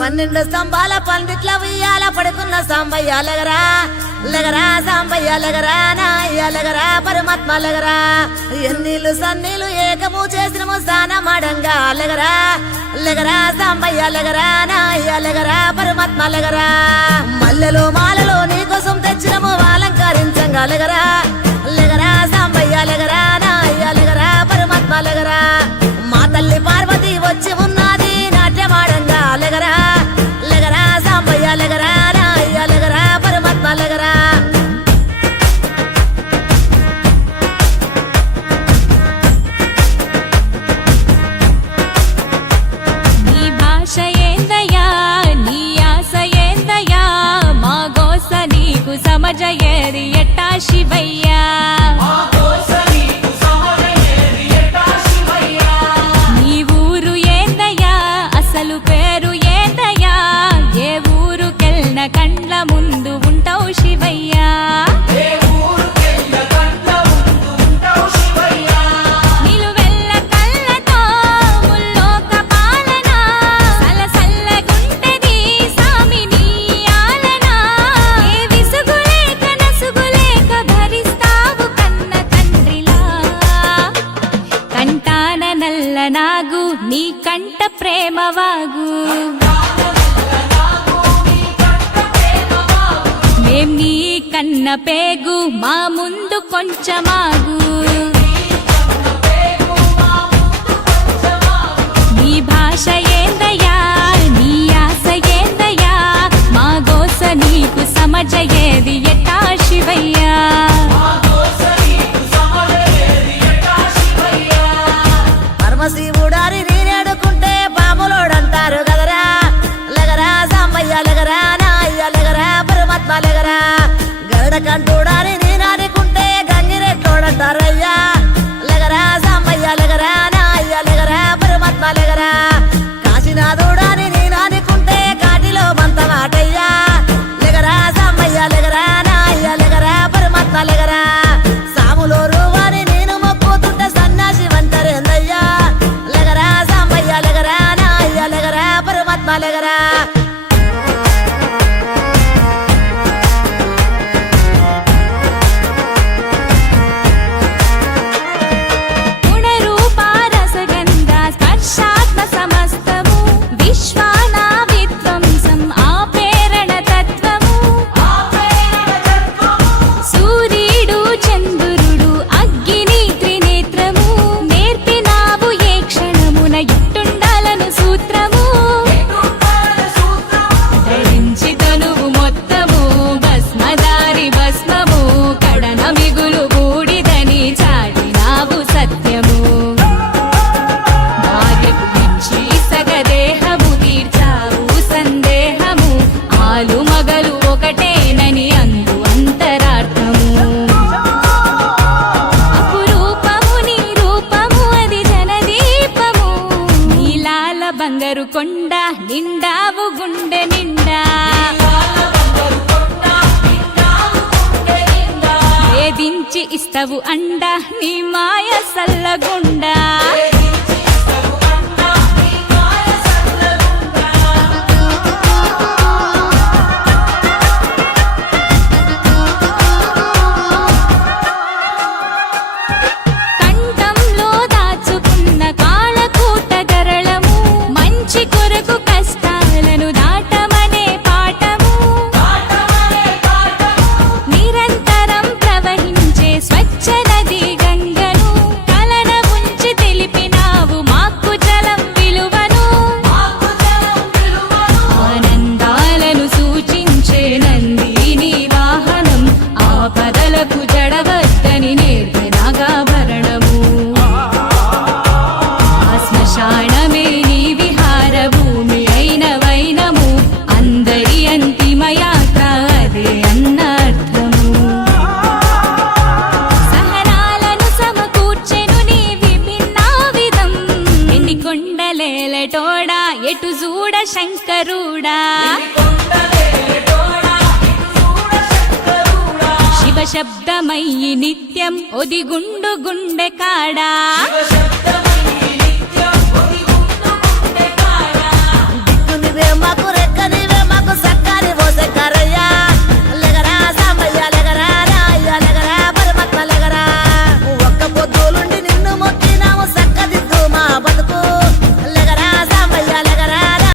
పన్నెండు స్తంభాల పందిట్ల ఉయ్యాల పడుకున్న సాంబయ్య లగరా. లగరా సాంబయ్య లగరా నాయ్య లగరా పరమాత్మ లగరా. ఎన్నిలు సన్నీలు ఏకము చేసినము సాన మడంగా లగరా. లగరా సాంబయ్య లగరా నాయ్య లగరా పరమాత్మ లగరా. మల్లెలు మాలలు నీకోసం తెచ్చినము అలంకరించంగా లగరా. లగరా సాంబయ్య లగరా నాయ్య లగరా పరమాత్మ లగరా. మా తల్లి పార్వతి వచ్చి ఉన్న भजयरि పేగు మా ముందు కొంచెమాగు vale. బందరు కొండ నిండావు గుండె నిండా. ఏదించి ఇస్తావు అండ నీ మాయ సల్లగుండా. శంకరుడా. శివ శబ్దమయ్యి నిత్యం ఒదిగుండు గుండె కాడా.